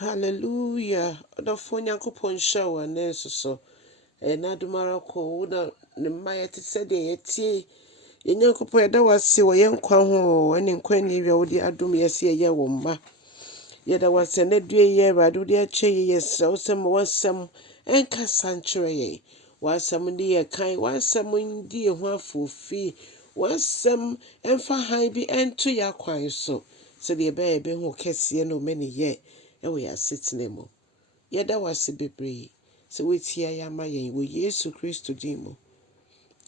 Hallelujah. Odofo Nyankopon show menso so. Na dumara ko na ne maye te se de yetie. Ye Nyankopon yeda wase wo ye nkwa ho, ene nkwa ni wi wo de adom yesi ye wo mma. Yeda wase na due ye radu de ache ye so sem wasem enka sanctuary ye. Wasem ndi ye kan, wasem ndi ye ho afofi. Wasem emfa han bi ento ya kwan so. Se de be ho kese no meni ye. Ewe ya sitne mo. Yeda wase bebre. Se wetia ya ma yen wo Yesu Kristo din mo.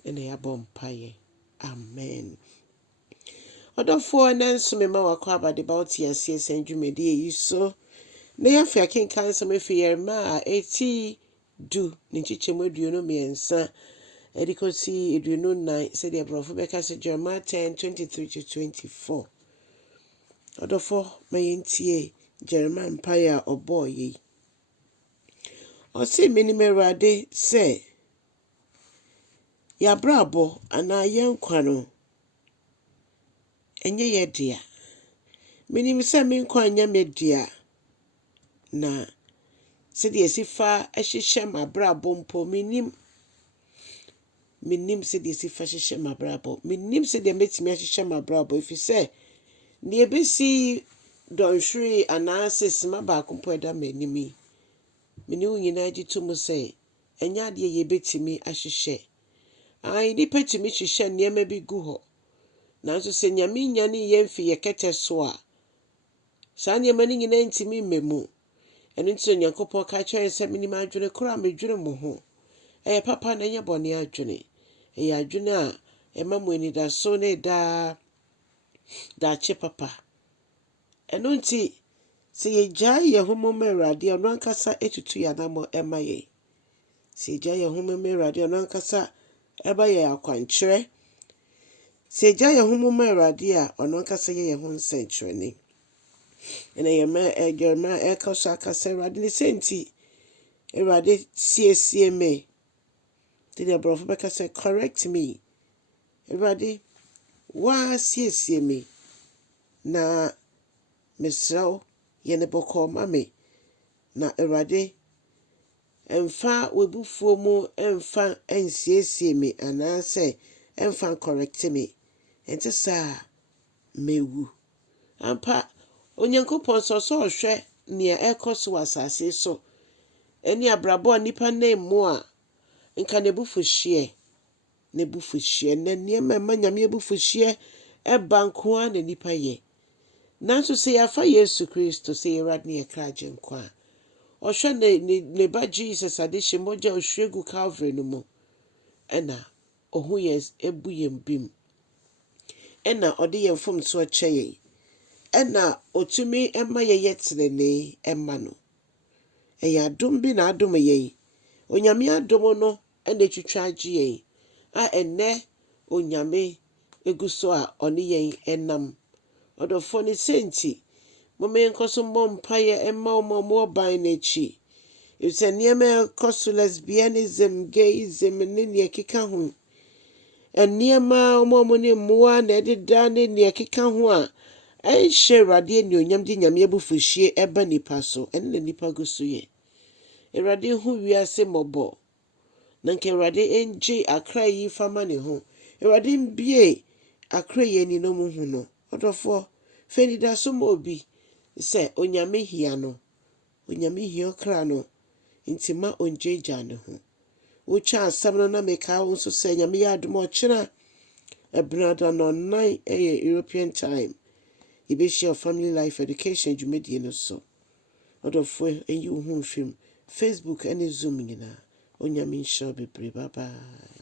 Ene ya bompaye. Amen. Odofo na nsume ma wakwa abade about yesi senjumedi yi so. Na ya fia kenkan so mefi Yeremia du ni chichemu aduonu miensa. Edikosi aduonu nan se de brofo beka se Jeremiah 10:23-24. Odofo mayentie Jeremiah mpaye oboye. Osi minimerade se ya brabo ana yenkwa no enye ye dia. Minim se menkwa anya media na se de sifa ehihye mabrabo mpo minim se de sifa hihye mabrabo minim se de metimi ahihye mabrabo efise ne ebesi donhwiri ana sesima ba kompo eda manimi mini nyina agitumu se enya de ye betimi ahihye ai ni petimi hihye niema bi gu ho nanso se nyame nyane yemfi yekete so a sa niema ni nyina ntimi memu eno nti Nyankopon ka kire se minim adwene kora medwene mo ho papa na nya bone adwene adwene a emamu ni da so ne da che papa eno nti se ye gya ye homoma Awurade ono ankasa etutu ya namo emaye se gya ye homoma Awurade ono ankasa eba ye akwankyere se gya ye homoma Awurade a ono ankasa ye ho nsenkyere ni ene Yeremia ekosa akasa Awurade ne senti Awurade sie me the brother beka say correct me Awurade wa sie me na mesrɛw ye ne bɔkɔ ma me na Awurade emfa webufuo mu emfa ensiesie me anase emfa correct me ente sa mewu ampa Onyankopɔn so hwɛ nea ekoso asase so eni abrabo nipa na mu a nka nebufuhye na niema ma nyame bufuhye eba nkoa na nipa ye nanso se yafa Yesu Kristo se Awurade ne kraje nkwa ohwe ne ba Jesus adehye moja ohwegu Calvary no mu ena ohu yes ebu yembim ena ode yemfom so kyeye ena otumi ema ye yetrene ema no eya dom bi na adom ye onyame adom no ena twitwa agye a enne onyame eguso a one ye enam odofo ne senti momenkoso mompaye emma omo ban na chi ise niema koso lesbianism gayism ne keka ho eniema omo ne moa na ededa ne keka ho a enhye Awurade ne onyam di nyame abufuhye eba nipa so enne nipa guso ye Awurade hu wiase mobo na nke Awurade enje akra yi fama ne ho Awurade mbie akra yi ni no mu hu no odofo feni da so mo obi se onyame hia no onyame hia okra no intima onjeja ne ho wocha asam no na meka wo so se nyame ya adom okira ebrada no nine European time ibeshia family life education jumedie no so odofo enyi wo hu film Facebook and Zoom nyina onyame nhyɛ bebre bye bye.